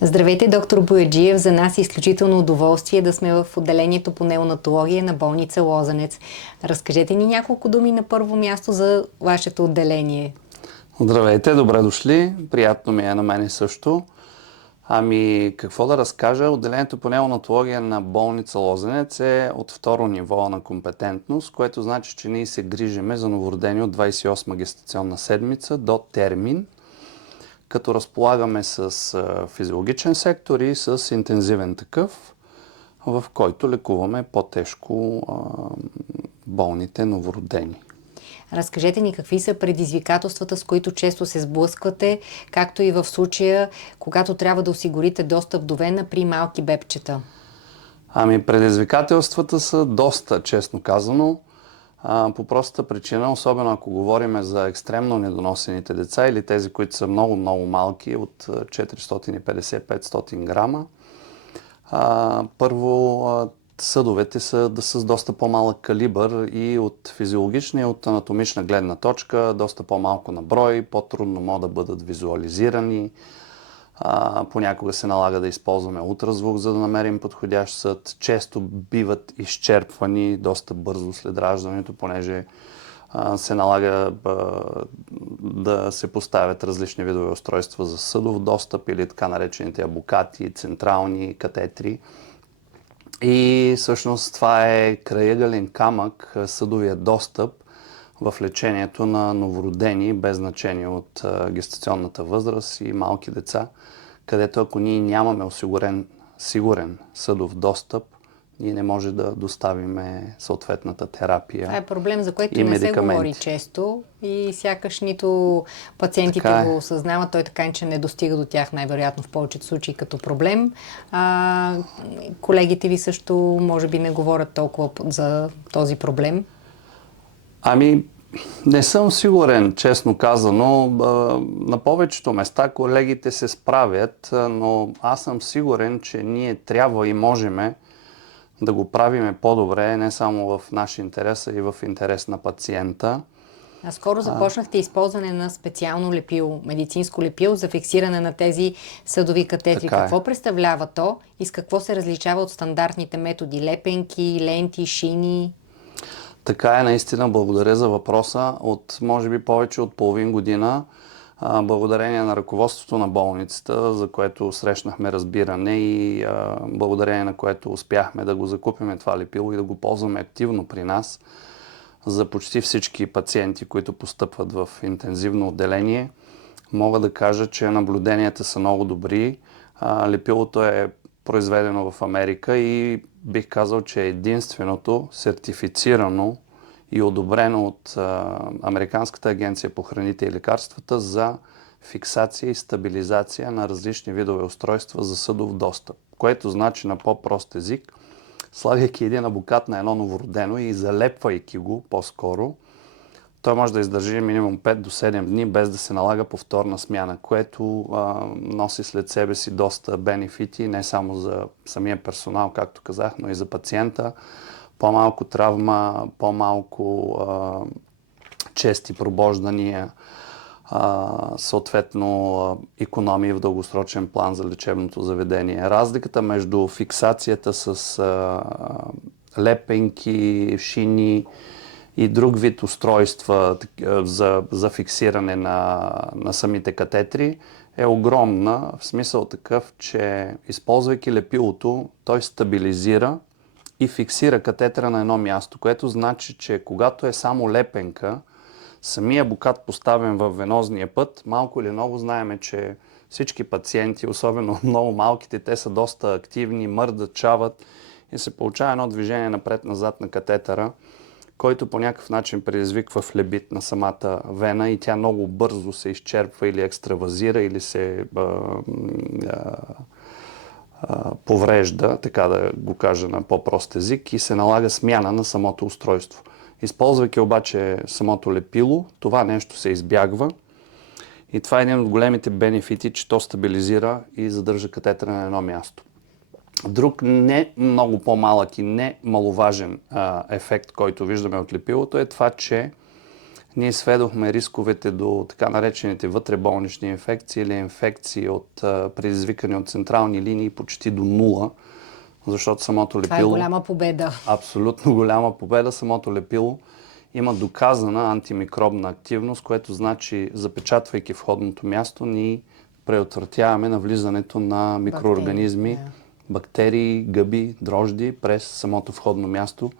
Здравейте, доктор Бояджиев. За нас е изключително удоволствие да сме в отделението по неонатология на болница Лозенец. Разкажете ни няколко думи на първо място за вашето отделение. Здравейте, добре дошли. Приятно ми е на мене също. Какво да разкажа? Отделението по неонатология на болница Лозенец е от второ ниво на компетентност, което значи, че ние се грижиме за новородени от 28-ма гестационна седмица до термин, като разполагаме с физиологичен сектор и с интензивен такъв, в който лекуваме по-тежко болните новородени. Разкажете ни какви са предизвикателствата, с които често се сблъсквате, както и в случая, когато трябва да осигурите достъп до вена при малки бебчета. Предизвикателствата са доста, честно казано, по простата причина, особено ако говорим за екстремно недоносените деца или тези, които са много малки, от 450-500 грама. Първо, съдовете са с доста по-малък калибър и от физиологична и от анатомична гледна точка, доста по-малко на брой, по-трудно могат да бъдат визуализирани. Понякога се налага да използваме ултразвук, за да намерим подходящ съд. Често биват изчерпвани доста бързо след раждането, понеже се налага да се поставят различни видове устройства за съдов достъп или така наречените абукати, централни катетри. И всъщност това е крайъгълен камък, съдовия достъп в лечението на новородени, без значение от гестационната възраст и малки деца, където ако ние нямаме осигурен сигурен съдов достъп, ние не може да доставиме съответната терапия. Това е проблем, за който не се говори често и сякаш нито пациентите го осъзнават, той така че не достига до тях най-вероятно в повечето случаи като проблем. Колегите ви също може би не говорят толкова за този проблем. Не съм сигурен, честно казано. На повечето места колегите се справят, но аз съм сигурен, че ние трябва и можеме да го правиме по-добре, не само в наш интерес, а и в интерес на пациента. Скоро започнахте използване на специално лепило, медицинско лепило за фиксиране на тези съдови катетри. Какво представлява то и с какво се различава от стандартните методи? Лепенки, ленти, шини? Така е, наистина. Благодаря за въпроса. От, може би, повече от половин година, благодарение на ръководството на болницата, за което срещнахме разбиране и благодарение на което успяхме да го закупим това лепило и да го ползваме активно при нас за почти всички пациенти, които постъпват в интензивно отделение. Мога да кажа, че наблюденията са много добри. Лепилото е произведено в Америка и бих казал, че е единственото сертифицирано и одобрено от Американската агенция по храните и лекарствата за фиксация и стабилизация на различни видове устройства за съдов достъп. Което значи на по-прост език, слагайки един абукат на едно новородено и залепвайки го по-скоро, той може да издържи минимум 5 до 7 дни без да се налага повторна смяна, което носи след себе си доста бенефити, не само за самия персонал, както казах, но и за пациента. По-малко травма, по-малко чести пробождания, съответно икономии в дългосрочен план за лечебното заведение. Разликата между фиксацията с лепенки, шини и друг вид устройства за фиксиране на самите катетри е огромна, в смисъл такъв, че използвайки лепилото, той стабилизира и фиксира катетъра на едно място, което значи, че когато е само лепенка, самия абукат поставен в венозния път, малко или много знаеме, че всички пациенти, особено много малките, те са доста активни, мърдат, чават и се получава едно движение напред-назад на катетъра, който по някакъв начин предизвиква флебит на самата вена и тя много бързо се изчерпва или екстравазира, или се поврежда, така да го кажа на по-прост език, и се налага смяна на самото устройство. Използвайки обаче самото лепило, това нещо се избягва и това е един от големите бенефити, че то стабилизира и задържа катетъра на едно място. Друг не много по-малък и не маловажен ефект, който виждаме от лепилото, е това, че ние сведохме рисковете до така наречените вътреболнични инфекции или инфекции предизвикани от централни линии почти до нула, защото самото лепило... Това е голяма победа. Абсолютно голяма победа. Самото лепило има доказана антимикробна активност, което значи, запечатвайки входното място, ние предотвратяваме навлизането на микроорганизми, бактерии, гъби, дрожди през самото входно място,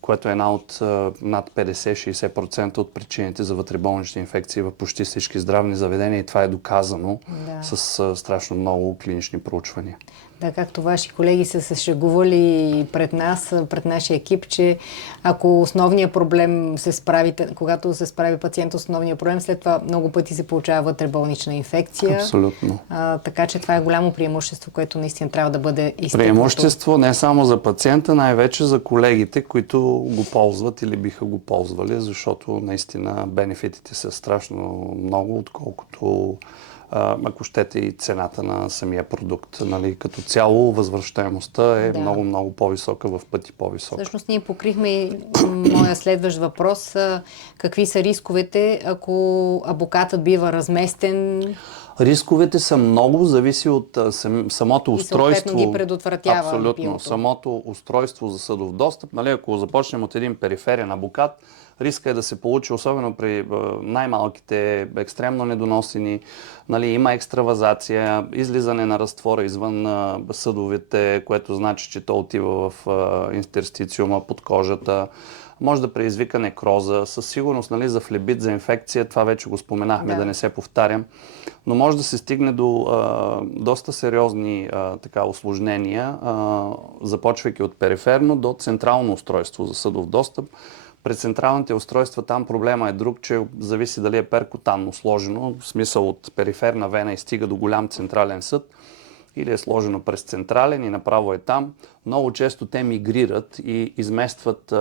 което е една от над 50-60% от причините за вътреболнични инфекции в почти всички здравни заведения и това е доказано с страшно много клинични проучвания. Да, както ваши колеги са се шегували пред нас, пред нашия екип, че ако основният проблем когато се справи пациент с основния проблем, след това много пъти се получава вътреболнична инфекция. Абсолютно. Така че това е голямо преимущество, което наистина трябва да бъде изтъкнато. Преимущество не само за пациента, най-вече за колегите, които го ползват или биха го ползвали, защото наистина бенефитите са страшно много, отколкото ако щете и цената на самия продукт. Нали? Като цяло възвръщаемостта е много по-висока, в пъти по-висока. Всъщност ние покрихме и моя следващ въпрос. Какви са рисковете, ако абокатът бива разместен? Рисковете са много, зависи от самото устройство. И съответно ги предотвратява. Абсолютно. Самото устройство за съдов достъп. Нали, ако започнем от един периферен абокат, риска е да се получи, особено при най-малките, екстремно недоносени. Нали, има екстравазация, излизане на разтвора извън съдовете, което значи, че то отива в интерстициума под кожата. Може да предизвика некроза. Със сигурност, нали, за флебит, за инфекция, това вече го споменахме, да не се повтарям. Но може да се стигне до доста сериозни усложнения, започвайки от периферно до централно устройство за съдов достъп. При централните устройства там проблема е друг, че зависи дали е перкутанно сложено, в смисъл от периферна вена и стига до голям централен съд, или е сложено през централен и направо е там. Много често те мигрират и изместват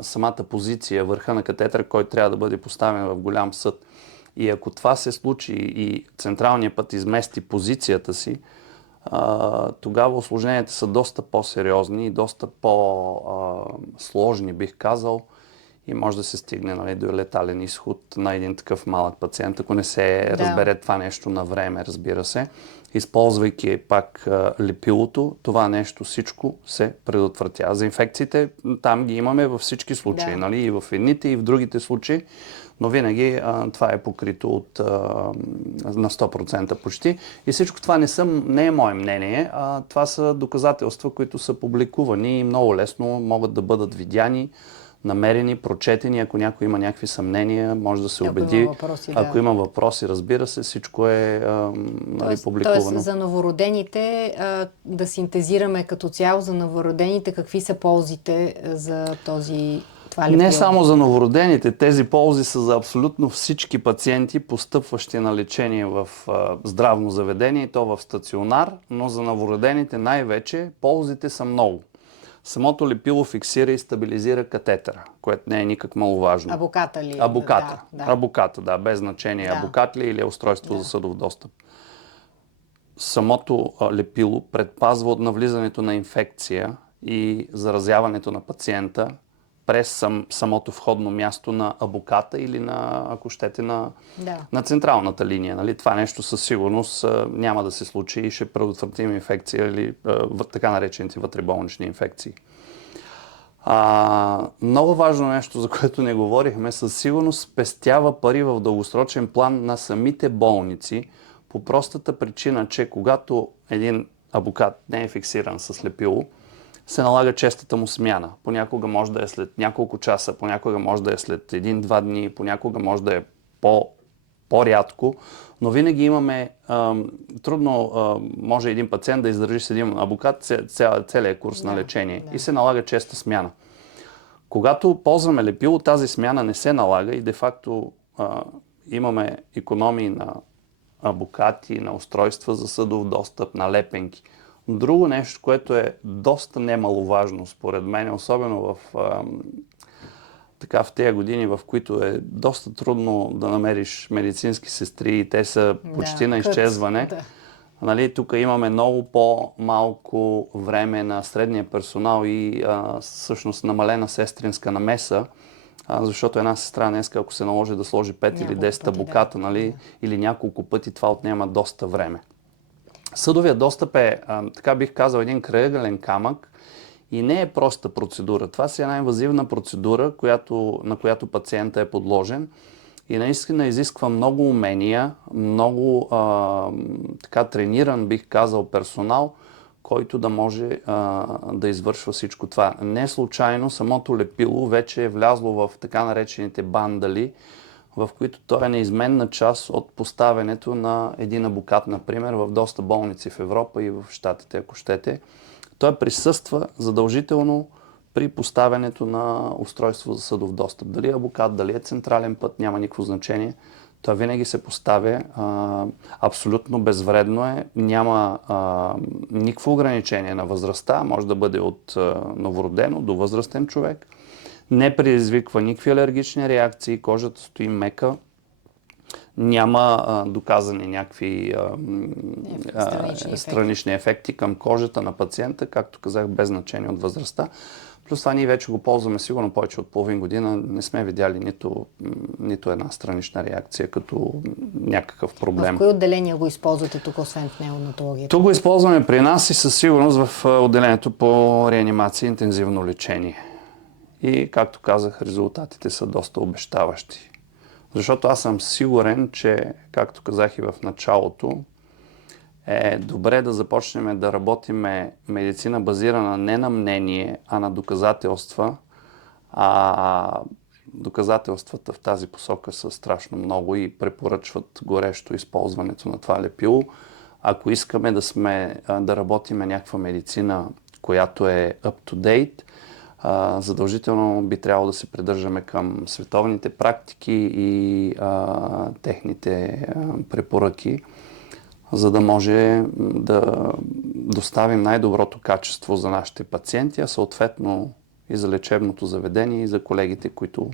самата позиция, върха на катетъра, който трябва да бъде поставен в голям съд. И ако това се случи и централният път измести позицията си, тогава усложненията са доста по-сериозни и доста по-сложни, бих казал, и може да се стигне, нали, до летален изход на един такъв малък пациент, ако не се разбере това нещо на време, разбира се. Използвайки пак лепилото, това нещо всичко се предотвратява. За инфекциите там ги имаме във всички случаи, нали, и в едните, и в другите случаи, но винаги това е покрито на 100% почти. И всичко това не е мое мнение, това са доказателства, които са публикувани и много лесно могат да бъдат видяни, намерени, прочетени. Ако някой има някакви съмнения, може да се убеди. Ако има въпроси, разбира се, всичко е публикувано. Тоест за новородените, да синтезираме като цяло за новородените, какви са ползите за това лепило? Не само за новородените, тези ползи са за абсолютно всички пациенти, постъпващи на лечение в здравно заведение, и то в стационар, но за новородените най-вече ползите са много. Самото лепило фиксира и стабилизира катетъра, което не е никак маловажно. Абоката ли? Абоката. Абоката, без значение. Абокат ли или устройство за съдов достъп. Самото лепило предпазва от навлизането на инфекция и заразяването на пациента през самото входно място на абоката или ако щете, на централната линия. Нали? Това нещо със сигурност няма да се случи и ще предотвратим инфекция или така наречените вътреболнични инфекции. Много важно нещо, за което не говорихме, със сигурност спестява пари в дългосрочен план на самите болници, по простата причина, че когато един абокат не е фиксиран с лепило, се налага честата му смяна. Понякога може да е след няколко часа, понякога може да е след 1-2 дни, понякога може да е по-рядко, но винаги имаме трудно може един пациент да издържи с един абокат целият курс на лечение и се налага честа смяна. Когато ползваме лепило, тази смяна не се налага и де-факто имаме икономии на абокати, на устройства за съдов достъп, на лепенки. Друго нещо, което е доста немаловажно според мен, особено в тези години, в които е доста трудно да намериш медицински сестри и те са почти на изчезване. Нали, тук имаме много по-малко време на средния персонал и всъщност намалена сестринска намеса. защото една сестра днес, ако се наложи да сложи 5 или 10 абоката, нали, или няколко пъти, това отнема доста време. Съдовия достъп е, така бих казал, един крайъгълен камък и не е проста процедура. Това си е една инвазивна процедура, на която пациента е подложен и наистина изисква много умения, много така трениран, бих казал, персонал, който да може да извършва всичко това. Не случайно самото лепило вече е влязло в така наречените бандали, в които то е неизменна част от поставянето на един абокат, например, в доста болници в Европа и в Щатите, ако щете. Той присъства задължително при поставянето на устройство за съдов достъп. Дали е абокат, дали е централен път, няма никакво значение. Той винаги се поставя, абсолютно безвредно е, няма никакво ограничение на възрастта, може да бъде от новородено до възрастен човек. Не предизвиква никакви алергични реакции, кожата стои мека, няма доказани някакви странични ефекти към кожата на пациента, както казах, без значение от възрастта. Плюс това ние вече го ползваме сигурно повече от половин година. Не сме видяли нито една странична реакция като някакъв проблем. В кои отделения го използвате тук, освен в неонатологията? Тук го използваме при нас и със сигурност в отделението по реанимация и интензивно лечение. И, както казах, резултатите са доста обещаващи. Защото аз съм сигурен, че, както казах и в началото, е добре да започнем да работим медицина базирана не на мнение, а на доказателства. Доказателствата в тази посока са страшно много и препоръчват горещо използването на това лепило. Ако искаме да работим някаква медицина, която е up-to-date, задължително би трябвало да се придържаме към световните практики и техните препоръки, за да може да доставим най-доброто качество за нашите пациенти, а съответно и за лечебното заведение, и за колегите, които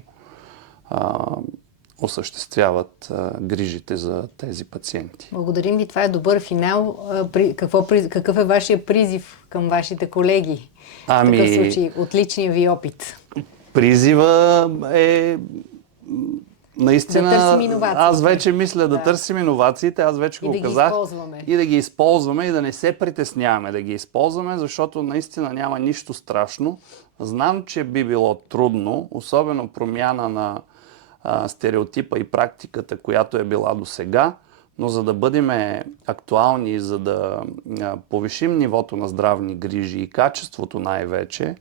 осъществяват грижите за тези пациенти. Благодарим ви. Това е добър финал. Какъв е вашия призив към вашите колеги? В такъв случай, от личния ви опит. Призива е наистина, да търсим иновациите. Аз вече мисля да търсим иновациите, аз вече го казах. И да ги използваме и да не се притесняваме да ги използваме, защото наистина няма нищо страшно. Знам, че би било трудно, особено промяна на стереотипа и практиката, която е била до сега, но за да бъдем актуални и за да повишим нивото на здравни грижи и качеството най-вече,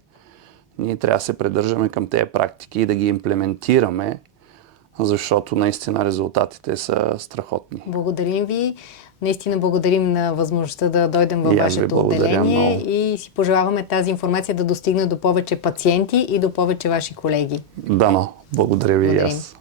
ние трябва да се придържаме към тези практики и да ги имплементираме, защото наистина резултатите са страхотни. Благодарим ви. Наистина благодарим на възможността да дойдем във вашето отделение и си пожелаваме тази информация да достигне до повече пациенти и до повече ваши колеги. Дано. Благодаря ви и аз.